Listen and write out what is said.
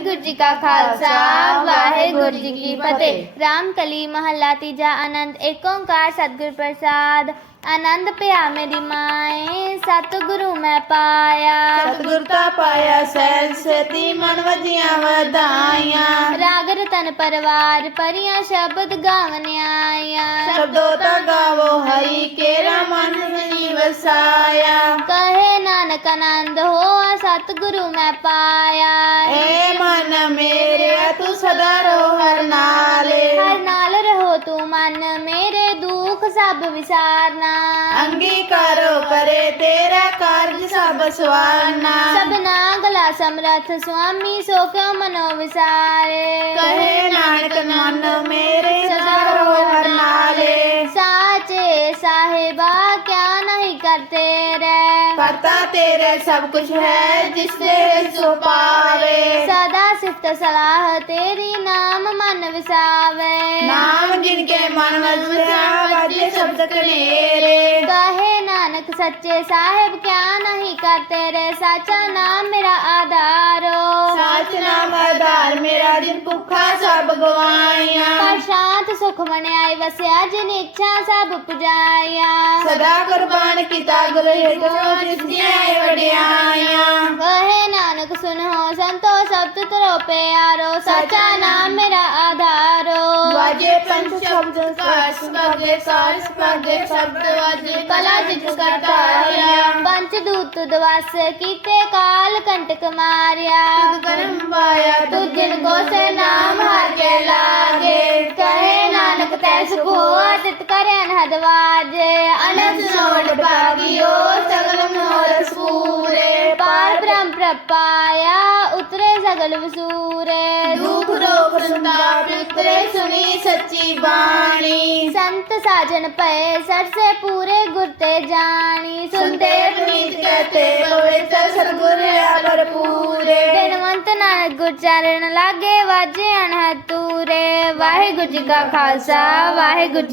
ਵਾਹਿਗੁਰੂ ਜੀ ਕਾ ਖਾਲਸਾ ਵਾਹਿਗੁਰੂ ਜੀ ਕੀ ਫਤਿਹ। ਰਾਮਕਲੀ ਮਹੱਲਾ ਤੀਜਾ ਆਨੰਦ ਏਕ ਓੰਕਾਰ ਸਤਿਗੁਰ ਪ੍ਰਸਾਦ ਆਨੰਦ ਪਿਆ ਮੇਰੀ ਮਾਏ ਸਤਿਗੁਰੂ ਮੈਂ ਪਾਇਆ। ਸਤਿਗੁਰ ਤਾ ਪਾਇਆ ਸਹਿਜ ਸਤੀ ਮਨ ਵਜੀਆਂ ਵਧਾਈਆਂ। ਰਾਗ ਰਤਨ ਪਰਵਾਰ ਪਰੀਆਂ ਸ਼ਬਦ ਗਾਵਨ ਆਇਆ। ਸ਼ਬਦੋ ਤਾ ਗਾਵੋ ਹਰੀ ਕੇਰਾ ਮਨ ਨਹੀਂ ਵਸਾਇਆ। ਕਹੇ ਨਾਨਕ ਆਨੰਦ ਹੋਆ ਸਤਿਗੁਰੂ ਮੈਂ ਪਾਇਆ ਏ ਮਨ ਮੇਰੇ ਤੂੰ ਸਦਾ ਰੋ ਹਰ ਨਾਲੇ। ਹਰ ਨਾਲ ਰਹੋ ਤੂੰ ਮਨ ਮੇਰੇ ਦੁੱਖ ਸਭ ਵਿਸਾਰਨਾ। ਅੰਗੀਕਾਰੋ ਕਰੇ ਤੇਰਾ ਕਾਰਜ ਸਭ ਸਵਾਰਨਾ। ਸਭਨਾ ਗਲਾ ਸਮਰਥ ਸੁਆਮੀ ਸੋ ਕਿਉ ਮਨੋ ਵਿਸਾਰੇ? ਕਹੇ ਨਾਨਕ ਮਨ ਮੇਰੇ ਤੇਰੇ ਸਭ ਕੁਝ ਹੈ ਜਿਸ ਤੇ ਸੋ ਪਾਵੇ। ਸਦਾ ਸਿਫਤ ਸਲਾਹ ਤੇਰੀ ਨਾਮ ਮਨ ਵਿਸਾਵੇ। ਨਾਮ ਸ਼ਬਦ ਕਨੇਰੇ। ਕਹੇ ਨਾਨਕ ਸੱਚੇ ਸਾਹਿਬ ਕਿਆ ਨਹੀਂ ਆਧਾਰ ਮੇਰਾ ਜਿਨ ਭੁੱਖਾ ਸਭ ਗਵਾਈਆਂ ਪਰ ਸ਼ਾਂਤ ਸੁਖ ਬਣਾਈ ਵਸਿਆ ਜਿਨ ਇੱਛਾ ਸਭ ਪੁਜਾਇਆ ਸਦਾ ਕੁਰਬਾਨ ਕੀਤਾ ਗੁਰੂ ਹਿਰਦੋ ਜਿਸ ਦੀਆਂ ਵਡਿਆਈਆਂ ਕਹੇ ਨਾਨਕ ਸੁਨੋ ਸੰਤੋ ਸਬਦ ਤਰੋ ਪਿਆਰੋ ਸੱਚਾ ਨਾਮ ਮੇਰਾ ਆਧਾਰੋ। ਵਾਜੇ ਪੰਜ ਸ਼ਬਦ ਸਾਸ ਪਾਗੇ ਸਾਰਸ ਪਾਗੇ ਸ਼ਬਦ ਵਾਜੇ ਕਲਾ ਜਿਤ ਕਰਤਾਰਿਆ। ਪੰਚ ਦੂਤ ਦਵਸ ਕੀਤੇ ਕਾਲ ਕੰਟਕ ਮਾਰਿਆ। ਤੁਧ ਕਰਮ ਪਾਇਆ ਤੂ ਦਿਨ ਕੋ ਸੇ ਨਾਮ ਹਰ ਕੇ ਲਾਗੇ। ਕਹੇ ਨਾਨਕ ਤੈ ਸੁਖੋ ਕਰੇ ਅਨਹਦ ਵਾਜੇ ਅਨੰਦ ਨੋੜ ਭਾਗਿਓ ਸਗਲ ਮਨੋਰਥ ਪੂਰੇ ਪਾਰ ਬ੍ਰਹਮ ਪ੍ਰਪਾਇਆ ਉਤਰੇ ਸਗਲ ਵਸੂਰੇ। ਦੁਖ ਰੋਗ ਸੰਤਾਪ ਉਤਰੇ ਸੁਣੀ ਸੱਚੀ ਬਾਣੀ। ਸੰਤ ਸਾਜਨ ਪਏ ਸਰਸੇ ਪੂਰੇ ਗੁਰ ਤੇ ਜਾਣੀ। ਸੁਨਤੇ ਪੁਨੀਤ ਕਹਤੇ, ਪਵਿੱਤਰ ਸਤਿਗੁਰ ਅਪਰ ਪੂਰੇ ਬਿਨਵੰਤ ਨਾਨਕ ਗੁਰ ਚਰਨ ਲਾਗੇ ਵਾਜੇ ਅਨਹਦ ਤੂਰੇ ਵਾਹਿਗੁਰੂ ਜੀ ਕਾ ਖਾਲਸਾ, ਵਾਹਿਗੁਰੂ ਜੀ